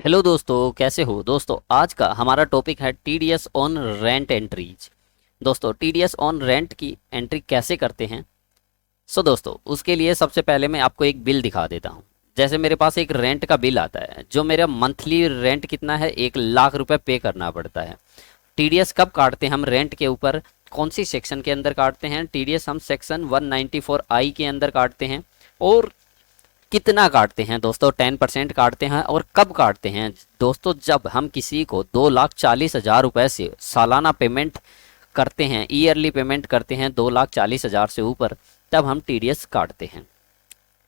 Hello दोस्तों, कैसे हो दोस्तों। आज का हमारा टॉपिक है टीडीएस ऑन रेंट एंट्रीज। दोस्तों, टीडीएस ऑन रेंट की एंट्री कैसे करते हैं। दोस्तों, उसके लिए सबसे पहले मैं आपको एक बिल दिखा देता हूँ। जैसे मेरे पास एक रेंट का बिल आता है, जो मेरा मंथली रेंट कितना है, 1 लाख रुपए पे करना पड़ता है। टीडीएस कब काटते हैं हम रेंट के ऊपर, कौन सी सेक्शन के अंदर काटते हैं टीडीएस, हम सेक्शन 194 आई के अंदर काटते हैं। और कितना काटते हैं दोस्तों, 10% काटते हैं। और कब काटते हैं दोस्तों, जब हम किसी को 2,40,000 रुपए से सालाना पेमेंट करते हैं, ईयरली पेमेंट करते हैं 2,40,000 से ऊपर, तब हम टीडीएस काटते हैं।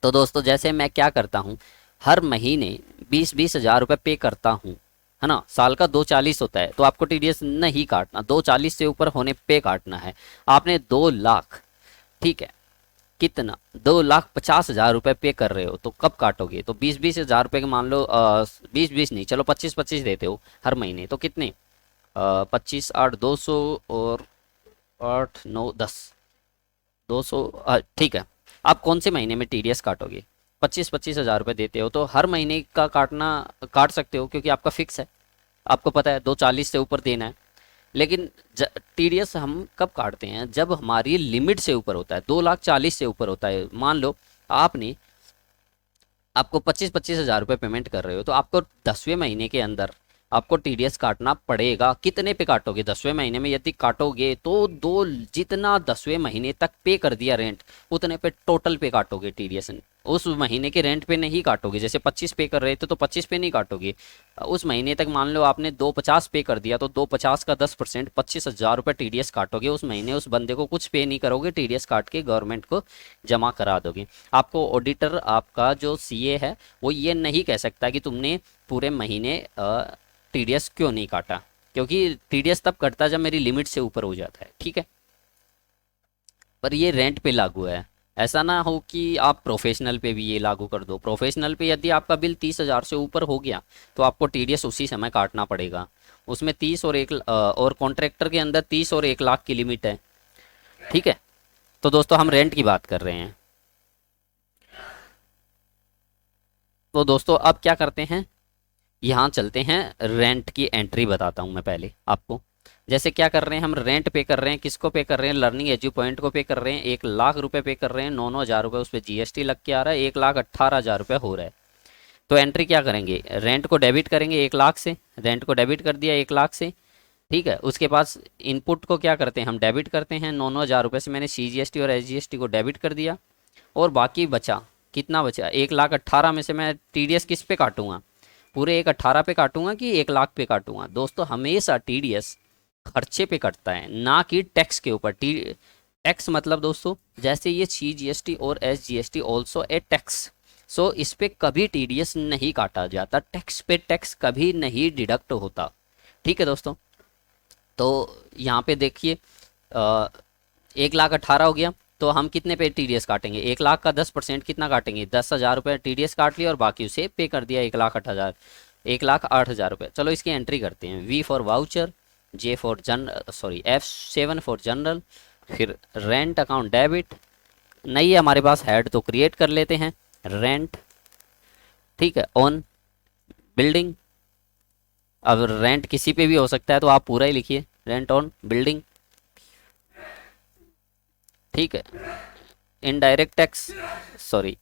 तो दोस्तों, जैसे मैं क्या करता हूँ, हर महीने 20-20 हज़ार रुपये पे करता हूँ, है ना। साल का 240 होता है, तो आपको टीडीएस नहीं काटना, 240 से ऊपर होने पे काटना है। आपने 2 लाख, ठीक है, कितना, 2,50,000 रुपए पे कर रहे हो, तो कब काटोगे। तो 20-20 हज़ार रुपए के मान लो, 20-20 नहीं, चलो 25-25 देते हो हर महीने, तो कितने, 25 8 200, और 8 9 10 200, ठीक है। आप कौन से महीने में टीडीएस काटोगे। 25-25 हज़ार रुपए देते हो तो हर महीने का काटना, काट सकते हो, क्योंकि आपका फिक्स है। आपको पता है 240 से ऊपर देना है। लेकिन टीडीएस हम कब काटते हैं, जब हमारी लिमिट से ऊपर होता है, 2,40,000 से ऊपर होता है। मान लो आपने, आपको 25-25 हज़ार रुपये पेमेंट कर रहे हो, तो आपको 10वें महीने के अंदर आपको टीडीएस काटना पड़ेगा। कितने पे काटोगे 10वें महीने में, यदि काटोगे तो दो, जितना 10वें महीने तक पे कर दिया रेंट, उतने पे टोटल पे काटोगे टीडीएस। उस महीने के रेंट पे नहीं काटोगे। जैसे 25 पे कर रहे थे तो 25 पे नहीं काटोगे। उस महीने तक मान लो आपने 250 पे कर दिया, तो 250 का 10% 25 हज़ार रुपये टीडीएस काटोगे उस महीने। उस बंदे को कुछ पे नहीं करोगे, टीडीएस काट के गवर्नमेंट को जमा करा दोगे। आपको ऑडिटर, आपका जो सीए है, वो ये नहीं कह सकता कि तुमने पूरे महीने टीडीएस क्यों नहीं काटा, क्योंकि टीडीएस तब कटता है जब मेरी लिमिट से ऊपर हो जाता है, ठीक है। पर ये रेंट पे लागू है। ऐसा ना हो कि आप प्रोफेशनल पे भी ये लागू कर दो। प्रोफेशनल पे यदि आपका बिल 30 हज़ार से ऊपर हो गया, तो आपको टीडीएस उसी समय काटना पड़ेगा। उसमें 30 और और कॉन्ट्रैक्टर के अंदर 30 और 1 लाख की लिमिट है, ठीक है। तो दोस्तों, हम रेंट की बात कर रहे हैं। तो दोस्तों, अब क्या करते हैं, यहाँ चलते हैं, रेंट की एंट्री बताता हूँ मैं पहले आपको। जैसे क्या कर रहे हैं, हम रेंट पे कर रहे हैं, किसको पे कर रहे हैं, लर्निंग एज्यू पॉइंट को पे कर रहे हैं, 1 लाख रुपए पे कर रहे हैं, 9 9 हज़ार रुपये उस पर जीएसटी लग के आ रहा है, 1,18,000 रुपये हो रहा है। तो एंट्री क्या करेंगे, रेंट को डेबिट करेंगे 1 लाख से। रेंट को डेबिट कर दिया 1 लाख से, ठीक है। उसके पास इनपुट को क्या करते हैं, हम डेबिट करते हैं 9 9 हज़ार रुपये से। मैंने सीजीएसटी और एसजीएसटी को डेबिट कर दिया। और बाकी बचा, कितना बचा, 1,18,000 में से मैं टीडीएस किस पे काटूंगा, पूरे 1,18,000 पे काटूंगा कि 1 लाख पे काटूंगा। दोस्तों, हमेशा टीडीएस खर्चे पे कटता है, ना कि टैक्स के ऊपर। टी टैक्स मतलब दोस्तों, जैसे ये सी जीएसटी और S GST also a tax. इस पे कभी टीडीएस नहीं काटा जाता, टैक्स पे टैक्स कभी नहीं डिडक्ट होता, ठीक है दोस्तों। तो यहाँ पे देखिए, 1,18,000 हो गया, तो हम कितने पे टीडीएस काटेंगे, 1 लाख का 10% कितना काटेंगे, 10 हज़ार रुपये टीडीएस काट लिया, और बाकी उसे पे कर दिया 1,08,000, 1,08,000 रुपये। चलो इसकी एंट्री करते हैं। V for voucher, J for जन सॉरी F7 फॉर जनरल, फिर रेंट अकाउंट डेबिट। नहीं है हमारे पास हेड, तो क्रिएट कर लेते हैं, रेंट, ठीक है, ऑन बिल्डिंग। अब रेंट किसी पे भी हो सकता है, तो आप पूरा ही लिखिए, रेंट ऑन बिल्डिंग, ठीक है। इनडायरेक्ट टैक्स, सॉरी,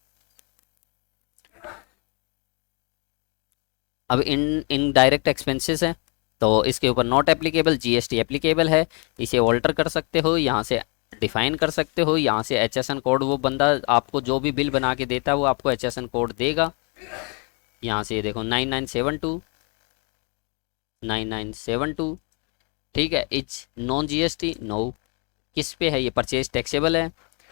अब इनडायरेक्ट एक्सपेंसेस है, तो इसके ऊपर नॉट एप्लीकेबल, जीएसटी एप्लीकेबल है। इसे ऑल्टर कर सकते हो, यहाँ से डिफाइन कर सकते हो, यहाँ से एचएसएन कोड, वो बंदा आपको जो भी बिल बना के देता है वो आपको एचएसएन कोड देगा। यहाँ से ये देखो 9972, ठीक है। Each non GST, no. किस पे है ये, परचेज टैक्सेबल है।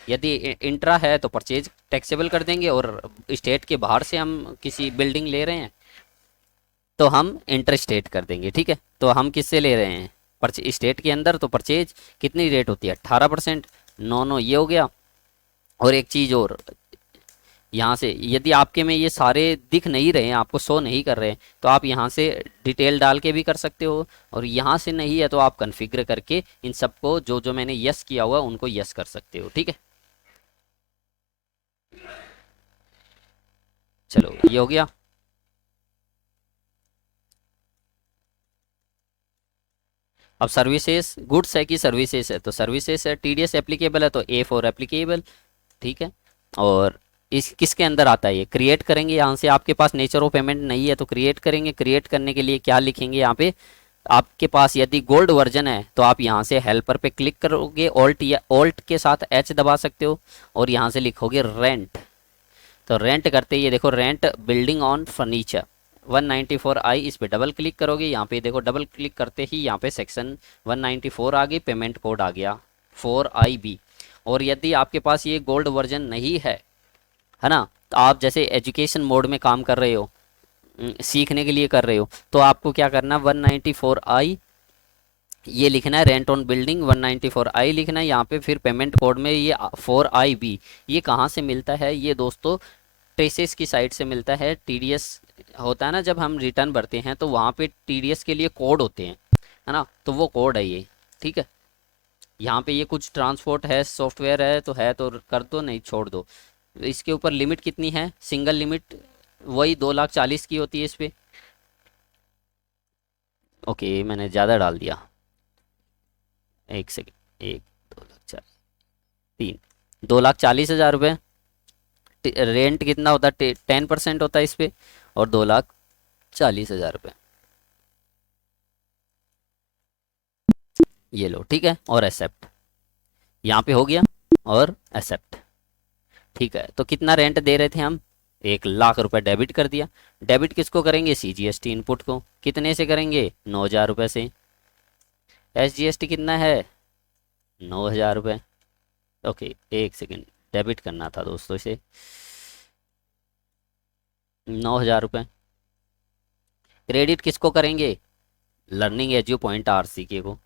यदि इंट्रा है तो परचेज टैक्सेबल कर देंगे, और स्टेट के बाहर से हम किसी बिल्डिंग ले रहे हैं तो हम इंटर स्टेट कर देंगे, ठीक है। तो हम किससे ले रहे हैं, परचे स्टेट के अंदर, तो परचेज कितनी रेट होती है, 18%। नो नो, ये हो गया। और एक चीज़ और, यहाँ से यदि आपके में ये सारे दिख नहीं रहे हैं, आपको शो नहीं कर रहे हैं, तो आप यहाँ से डिटेल डाल के भी कर सकते हो। और यहाँ से नहीं है तो आप कन्फिगर करके इन सबको, जो जो मैंने यस किया हुआ उनको यस कर सकते हो, ठीक है। चलो, ये हो गया। अब सर्विसेज गुड्स है कि सर्विसेज है, तो सर्विसेज है, टीडीएस एप्लीकेबल है तो ए फॉर एप्लीकेबल। ठीक है। और इस किसके अंदर आता है, ये क्रिएट करेंगे यहाँ से। आपके पास नेचर ऑफ पेमेंट नहीं है तो क्रिएट करेंगे। क्रिएट करने के लिए क्या लिखेंगे यहाँ पे, आपके पास यदि गोल्ड वर्जन है तो आप यहाँ से हेल्पर पे क्लिक करोगे, ऑल्ट या ऑल्ट के साथ एच दबा सकते हो, और यहाँ से लिखोगे रेंट। तो रेंट करते ये देखो, रेंट बिल्डिंग ऑन फर्नीचर 194 आई, इस पे डबल क्लिक करोगे। यहाँ पे देखो डबल क्लिक करते ही यहाँ पे सेक्शन 194 आ गई, पेमेंट कोड आ गया 4IB। और यदि आपके पास ये गोल्ड वर्जन नहीं है ना, तो आप जैसे एजुकेशन मोड में काम कर रहे हो, सीखने के लिए कर रहे हो, तो आपको क्या करना, 194I ये लिखना है, रेंट ऑन बिल्डिंग 194I लिखना है यहाँ पे। फिर पेमेंट कोड में ये 4IB, ये कहाँ से मिलता है ये दोस्तों, ट्रेसेस की साइट से मिलता है। टीडीएस होता है ना, जब हम रिटर्न भरते हैं तो वहाँ पे टीडीएस के लिए कोड होते हैं, है ना, तो वो कोड है ये। ठीक है। यहाँ पे ये कुछ ट्रांसपोर्ट है, सॉफ्टवेयर है तो कर दो, नहीं छोड़ दो। इसके ऊपर लिमिट कितनी है, सिंगल लिमिट वही 2,40,000 की होती है इस पे। ओके, मैंने ज़्यादा डाल दिया, एक सेकेंड, एक 2,40,000 रेंट कितना होता है, 10% होता है इस पे, और 2,40,000 ये लो। ठीक है, और एक्सेप्ट यहाँ पे हो गया, और एक्सेप्ट। ठीक है, तो कितना रेंट दे रहे थे हम, 1,00,000 रुपये डेबिट कर दिया। डेबिट किसको करेंगे, CGST इनपुट को। कितने से करेंगे, 9,000 रुपये से। SGST कितना है, 9,000 रुपये। ओके, एक सेकेंड, डेबिट करना था दोस्तों इसे, 9,000 रुपये। क्रेडिट किसको करेंगे, लर्निंग एज्यू पॉइंट RCK को।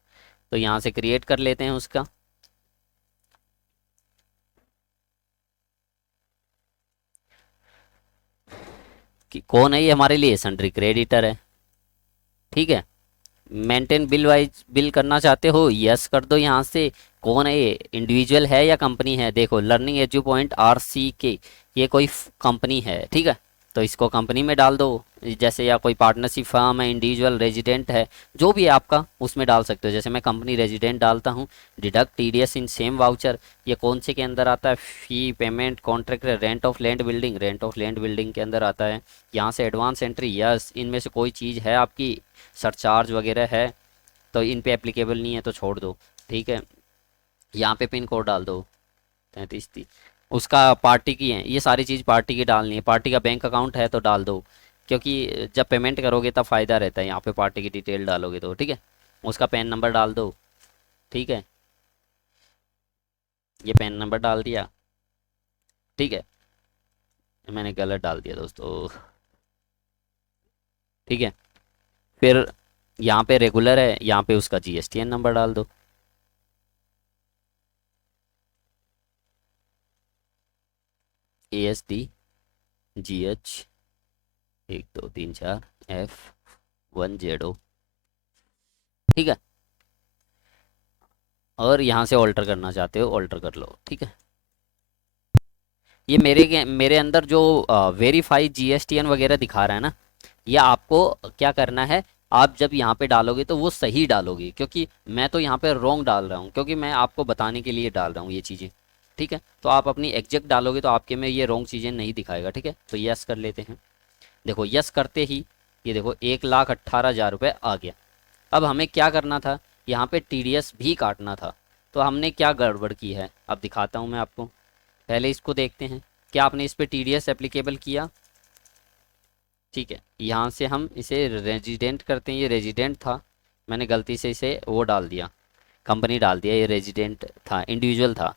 तो यहाँ से क्रिएट कर लेते हैं उसका। कि कौन है ये हमारे लिए, सन्ड्री क्रेडिटर है। ठीक है। मेंटेन बिल वाइज बिल करना चाहते हो, यस कर दो यहाँ से। कौन है ये, इंडिविजुअल है या कंपनी है, देखो लर्निंग एज्यू पॉइंट RCK, ये कोई कंपनी है। ठीक है, तो इसको कंपनी में डाल दो। जैसे या कोई पार्टनरशिप फर्म है, इंडिविजुअल रेजिडेंट है, जो भी है आपका उसमें डाल सकते हो। जैसे मैं कंपनी रेजिडेंट डालता हूँ। Deduct TDS in same voucher, ये कौन से के अंदर आता है, fee payment contract rent of land building, rent of land building के अंदर आता है। यहाँ से एडवांस एंट्री, यस, इनमें से कोई चीज़ है आपकी सरचार्ज वगैरह है तो इन पे एप्लीकेबल नहीं है तो छोड़ दो। ठीक है। यहाँ पे पिन कोड डाल दो, 3330, उसका पार्टी की है, ये सारी चीज़ पार्टी की डालनी है। पार्टी का बैंक अकाउंट है तो डाल दो, क्योंकि जब पेमेंट करोगे तब फ़ायदा रहता है, यहाँ पे पार्टी की डिटेल डालोगे तो। ठीक है, उसका पैन नंबर डाल दो। ठीक है, ये पैन नंबर डाल दिया। ठीक है, मैंने गलत डाल दिया दोस्तों। ठीक है, फिर यहाँ पे रेगुलर है, यहाँ पे उसका GSTN नंबर डाल दो। ASD GH 1234F1ZO। ठीक है, और यहाँ से ऑल्टर करना चाहते हो ऑल्टर कर लो। ठीक है, ये मेरे अंदर जो वेरीफाई GSTN वगैरह दिखा रहा है ना, ये आपको क्या करना है, आप जब यहाँ पे डालोगे तो वो सही डालोगे, क्योंकि मैं तो यहाँ पे रॉन्ग डाल रहा हूँ, क्योंकि मैं आपको बताने के लिए डाल रहा हूँ ये चीज़ें। ठीक है, तो आप अपनी एग्जैक्ट डालोगे तो आपके में ये रॉन्ग चीज़ें नहीं दिखाएगा। ठीक है, तो यस कर लेते हैं। देखो यस करते ही ये देखो 1,18,000 रुपये आ गया। अब हमें क्या करना था, यहाँ पे TDS भी काटना था, तो हमने क्या गड़बड़ की है अब दिखाता हूँ मैं आपको। पहले इसको देखते हैं, क्या आपने इस पे TDS एप्लीकेबल किया। ठीक है, यहाँ से हम इसे रेजिडेंट करते हैं, ये रेजिडेंट था, मैंने गलती से इसे वो डाल दिया, कंपनी डाल दिया, ये रेजिडेंट था, इंडिविजुअल था।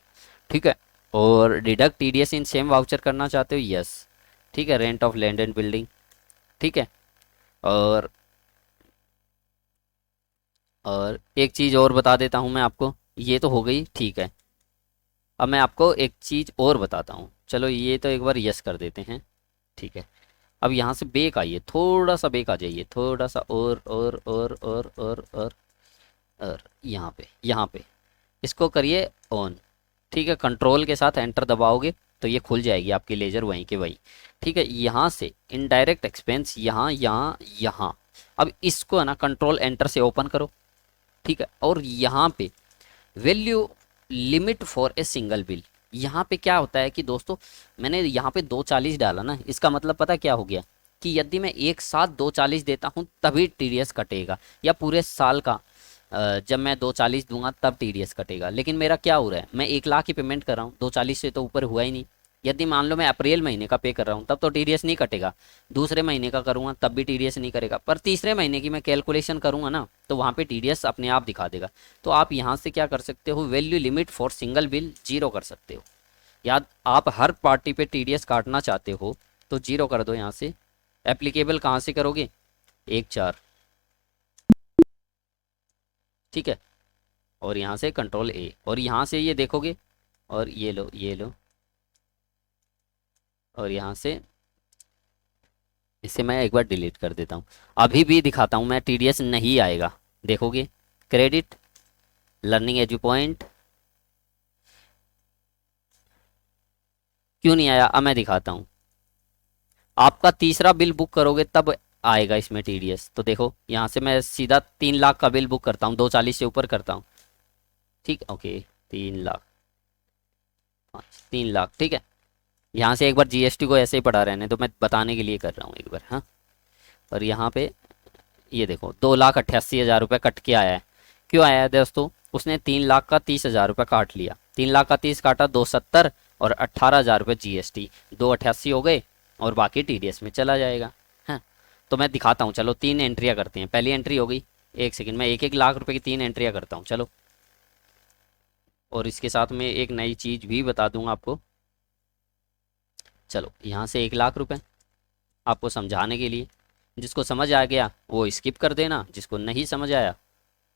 ठीक है, और deduct TDS in same voucher करना चाहते हो, यस। ठीक है, rent of land and building. ठीक है, और एक चीज़ और बता देता हूँ मैं आपको, ये तो हो गई। ठीक है, अब मैं आपको एक चीज़ और बताता हूँ, चलो ये तो एक बार यस कर देते हैं। ठीक है, अब यहाँ से बेक आइए, थोड़ा सा बेक आ जाइए, थोड़ा सा और यहाँ पे इसको करिए ऑन। ठीक है, कंट्रोल के साथ एंटर दबाओगे तो ये खुल जाएगी आपकी लेजर वहीं के वहीं। ठीक है, यहाँ से इनडायरेक्ट एक्सपेंस यहाँ यहाँ यहाँ, अब इसको है ना कंट्रोल एंटर से ओपन करो। ठीक है। और यहाँ पे value limit for a single bill, यहाँ पे क्या होता है कि दोस्तों मैंने यहाँ पे 240 डाला ना, इसका मतलब पता क्या हो गया कि यदि मैं एक साथ 240 देता हूँ तभी टीडीएस कटेगा, या पूरे साल का जब मैं 240 दूंगा तब टीडीएस कटेगा। लेकिन मेरा क्या हो रहा है, मैं 1 लाख की पेमेंट कर रहा हूँ, 240 से तो ऊपर हुआ ही नहीं। यदि मान लो मैं अप्रैल महीने का पे कर रहा हूँ तब तो टीडीएस नहीं कटेगा, दूसरे महीने का करूंगा तब भी टीडीएस नहीं करेगा, पर तीसरे महीने की मैं कैलकुलेशन करूंगा ना तो वहाँ पे टीडीएस अपने आप दिखा देगा। तो आप यहाँ से क्या कर सकते हो, value limit for single bill zero कर सकते हो। याद, आप हर पार्टी पे टीडीएस काटना चाहते हो तो जीरो कर दो यहाँ से। एप्लीकेबल कहाँ से करोगे, 1/4, ठीक है। और यहाँ से कंट्रोल ए, और यहाँ से ये देखोगे, और ये लो ये लो, और यहाँ से इसे मैं एक बार डिलीट कर देता हूँ। अभी भी दिखाता हूँ मैं, टीडीएस नहीं आएगा, देखोगे क्रेडिट लर्निंग एजू पॉइंट, क्यों नहीं आया, अब मैं दिखाता हूँ। आपका तीसरा बिल बुक करोगे तब आएगा इसमें टीडीएस। तो देखो यहाँ से मैं सीधा 3 लाख का बिल बुक करता हूँ, 240 से ऊपर करता हूँ, ठीक, ओके, 3 लाख, हाँ, 3 लाख, ठीक है। यहाँ से एक बार जीएसटी को ऐसे ही पढ़ा रहने तो मैं बताने के लिए कर रहा हूँ एक बार, हाँ। और यहाँ पे ये देखो 2,88,000 रुपये कट के आया है। क्यों आया है दोस्तों, उसने 3,30,000 रुपये काट लिया, 3 लाख का 30 काटा, 270, और 18,000 रुपये जीएसटी, 288 हो गए, और बाकी टीडीएस में चला जाएगा। हाँ, तो मैं दिखाता हूँ, चलो 3 एंट्रियाँ करते हैं। पहली एंट्री हो गई, एक सेकंड, मैं 1-1 लाख रुपए की 3 एंट्रियाँ करता हूँ, चलो। और इसके साथ में एक नई चीज़ भी बता दूंगा आपको। चलो यहाँ से 1 लाख रुपए आपको समझाने के लिए, जिसको समझ आ गया वो स्किप कर देना, जिसको नहीं समझ आया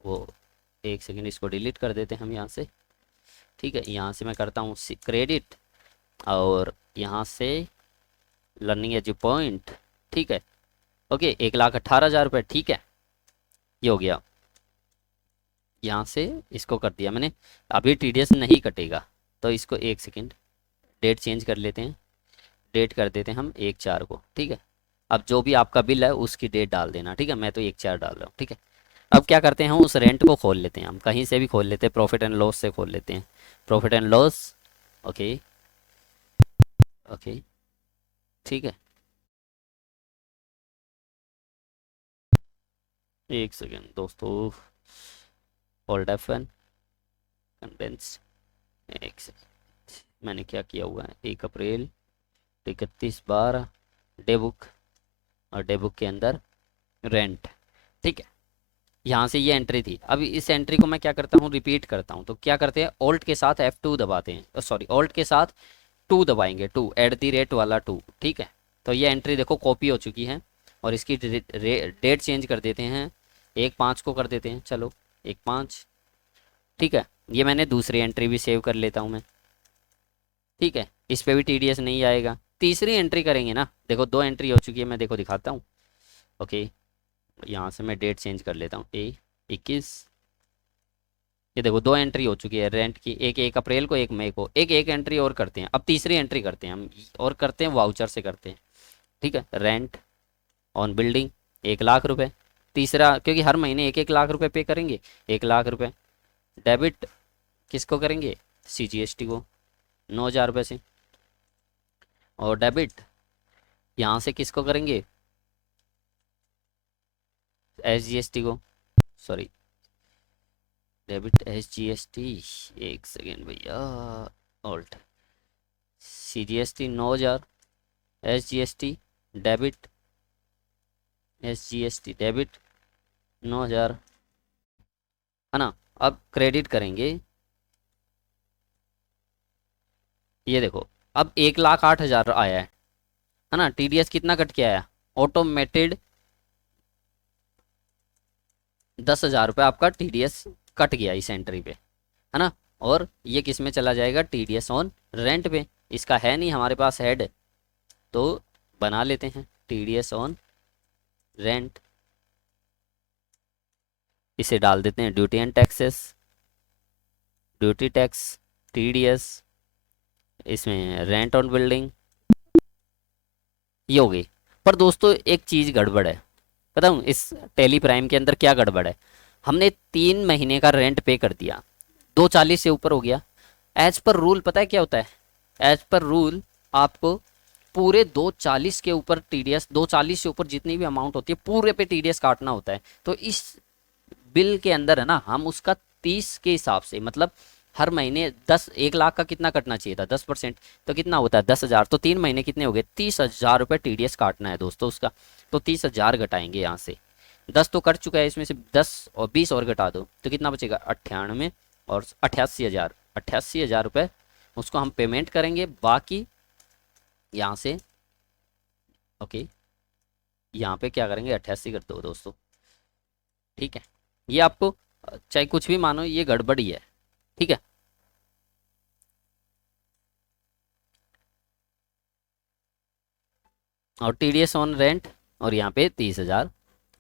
वो, एक सेकंड, इसको डिलीट कर देते हैं हम यहाँ से, ठीक है। यहाँ से मैं करता हूँ क्रेडिट, और यहाँ से लर्निंग एज पॉइंट, ठीक है, ओके, 1,18,000 रुपये, ठीक है, ये हो गया। यहाँ से इसको कर दिया मैंने, अभी टीडीएस नहीं कटेगा, तो इसको एक सेकंड, डेट चेंज कर लेते हैं, डेट कर देते हैं हम 1/4 को, ठीक है। अब जो भी आपका बिल है उसकी डेट डाल देना, ठीक है, मैं तो 1/4 डाल रहा हूँ, ठीक है। अब क्या करते हैं, हम उस रेंट को खोल लेते हैं, हम कहीं से भी खोल लेते हैं, प्रॉफिट एंड लॉस से खोल लेते हैं, profit and loss, okay, okay, ठीक है। एक सेकेंड दोस्तों, होल्ड F1 कंडेंस, एक सेकेंड, मैंने क्या किया हुआ है, 1 अप्रैल, 31/12, डे बुक, और डे बुक के अंदर रेंट, ठीक है। यहाँ से ये एंट्री थी, अभी इस एंट्री को मैं क्या करता हूँ, रिपीट करता हूँ। तो क्या करते हैं, ऑल्ट के साथ F2 दबाते हैं, सॉरी, ऑल्ट के साथ 2 दबाएंगे, 2 @ वाला 2, ठीक है। तो ये एंट्री देखो कॉपी हो चुकी है, और इसकी डेट चेंज कर देते हैं, 1/5 को कर देते हैं, चलो 1/5, ठीक है। ये मैंने दूसरी एंट्री भी सेव कर लेता हूँ मैं, ठीक है, इस पे भी टीडीएस नहीं आएगा। तीसरी एंट्री करेंगे ना, देखो 2 एंट्री हो चुकी है, मैं देखो दिखाता हूँ, ओके। यहाँ से मैं डेट चेंज कर लेता हूँ, 21, ये देखो 2 एंट्री हो चुकी है रेंट की, एक 1 अप्रैल को, एक मई को, एक एंट्री और करते हैं। अब तीसरी एंट्री करते हैं हम, और करते हैं वाउचर से करते हैं, ठीक है। रेंट ऑन बिल्डिंग 1 लाख रुपए, तीसरा, क्योंकि हर महीने 1-1 लाख रुपए पे करेंगे, 1 लाख रुपए। डेबिट किसको करेंगे, CGST को, 9,000 रुपये से। और डेबिट यहाँ से किसको करेंगे, SGST को, सॉरी, डेबिट SGST, एक सेकेंड भैया, alt, CGST 9,000, SGST debit, SGST debit 9,000, है ना। अब क्रेडिट करेंगे, ये देखो अब 1,08,000 आया है ना। टीडीएस कितना कट के आया, ऑटोमेटेड 10,000 रुपये आपका टीडीएस कट गया इस एंट्री पे, है ना। और ये किस में चला जाएगा, टीडीएस ऑन रेंट पे, इसका है नहीं हमारे पास हेड, तो बना लेते हैं टीडीएस ऑन रेंट, इसे डाल देते हैं duty and taxes, duty tax, TDS, इसमें रेंट ऑन बिल्डिंग, ये हो गई। पर दोस्तों एक चीज़ गड़बड़ है, बताऊँ इस टेली प्राइम के अंदर क्या गड़बड़ है, हमने 3 महीने का रेंट पे कर दिया, 240 से ऊपर हो गया। एज पर रूल पता है क्या होता है? एज पर रूल आपको पूरे 240 के ऊपर टीडीएस, 240 से ऊपर जितनी भी अमाउंट होती है पूरे पे टीडीएस काटना होता है। तो इस बिल के अंदर है ना, हम उसका 30 के हिसाब से, मतलब हर महीने 10, 1 लाख का कितना कटना चाहिए था, 10%, तो कितना होता है 10,000। तो 3 महीने कितने हो गए, 30,000 रुपये टीडीएस काटना है दोस्तों उसका। तो 30,000 घटाएंगे यहाँ से, 10 तो कट चुका है, इसमें से 10 और 20 और घटा दो तो कितना बचेगा, 98 और 88,000, 88,000 रुपये उसको हम पेमेंट करेंगे। बाकी यहाँ से ओके, यहाँ पे क्या करेंगे, 88 कर दो दोस्तों, ठीक है। ये आपको चाहे कुछ भी मानो, ये गड़बड़ी है, ठीक है। और टीडीएस ऑन रेंट, और यहाँ पे 30,000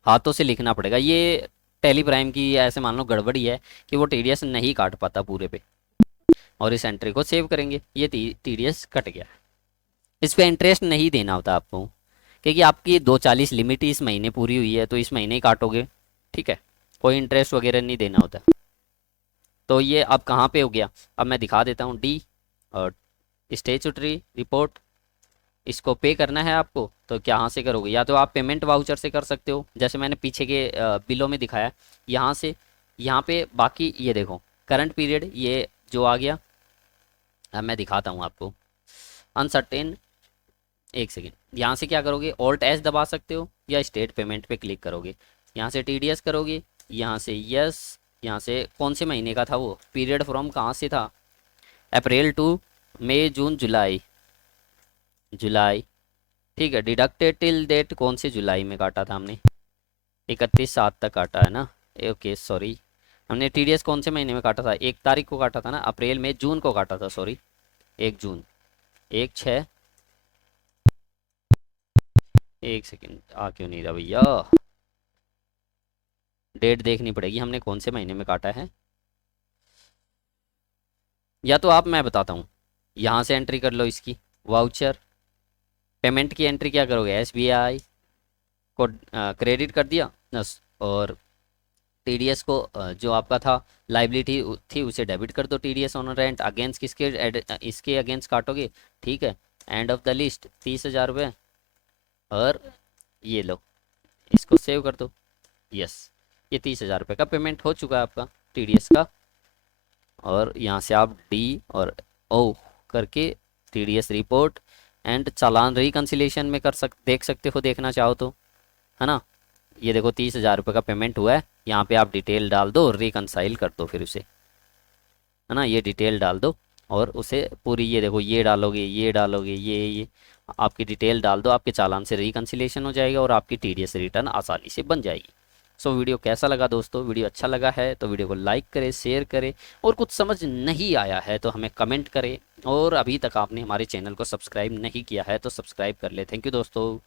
हाथों से लिखना पड़ेगा। ये टेली प्राइम की ऐसे मान लो गड़बड़ी है कि वो टीडीएस नहीं काट पाता पूरे पे। और इस एंट्री को सेव करेंगे, ये टीडीएस कट गया। इस पे इंटरेस्ट नहीं देना होता आपको, क्योंकि आपकी 240 लिमिट ही इस महीने पूरी हुई है, तो इस महीने ही काटोगे, ठीक है। कोई इंटरेस्ट वगैरह नहीं देना होता। तो ये अब कहाँ पे हो गया, अब मैं दिखा देता हूँ। डी और स्टेचुटरी रिपोर्ट, इसको पे करना है आपको, तो कहाँ से करोगे, या तो आप पेमेंट वाउचर से कर सकते हो जैसे मैंने पीछे के बिलों में दिखाया। यहाँ से यहाँ पे बाकी ये देखो, करंट पीरियड ये जो आ गया। अब मैं दिखाता हूँ आपको, अनसर्टेन, एक सेकेंड। यहाँ से क्या करोगे, ऑल्ट एस दबा सकते हो या स्टेट पेमेंट पे क्लिक करोगे। यहाँ से टीडीएस करोगे, यहाँ से यस, यहाँ से कौन से महीने का था वो, पीरियड फ्रॉम कहाँ से था, अप्रैल टू मई जून जुलाई, जुलाई, ठीक है। डिडक्टेड टिल डेट कौन से जुलाई में काटा था हमने, 31/7 तक काटा है ना। ओके सॉरी, हमने टीडीएस कौन से महीने में काटा था, 1 तारीख को काटा था ना, अप्रैल में, जून को काटा था, सॉरी 1 जून, 1/6, एक सेकेंड आ क्यों नहीं रहा भैया, डेट देखनी पड़ेगी हमने कौन से महीने में काटा है। या तो आप, मैं बताता हूँ, यहाँ से एंट्री कर लो इसकी, वाउचर पेमेंट की एंट्री क्या करोगे, एसबीआई को क्रेडिट कर दिया बस, और टीडीएस को जो आपका था लाइबिलिटी थी उसे डेबिट कर दो, टीडीएस ऑन रेंट अगेंस्ट किसके इसके अगेंस्ट काटोगे, ठीक है। एंड ऑफ द लिस्ट 30,000 रुपये, और ये लो इसको सेव कर दो, यस। ये 30,000 रुपये का पेमेंट हो चुका है आपका टीडीएस का। और यहाँ से आप डी और ओ करके TDS report and challan reconciliation में देख सकते हो, देखना चाहो तो, है ना। ये देखो 30,000 रुपये का पेमेंट हुआ है, यहाँ पे आप डिटेल डाल दो, रिकनसाइल कर दो फिर उसे, है ना। ये डिटेल डाल दो और उसे पूरी, ये देखो ये डालोगे, ये डालोगे, ये आपकी डिटेल डाल दो, आपके चालान से रिकन्सिलेशन हो जाएगा और आपकी टीडीएस रिटर्न आसानी से बन जाएगी। सो वीडियो कैसा लगा दोस्तों, वीडियो अच्छा लगा है तो वीडियो को लाइक करें, शेयर करें, और कुछ समझ नहीं आया है तो हमें कमेंट करें। और अभी तक आपने हमारे चैनल को सब्सक्राइब नहीं किया है तो सब्सक्राइब कर ले। थैंक यू दोस्तों।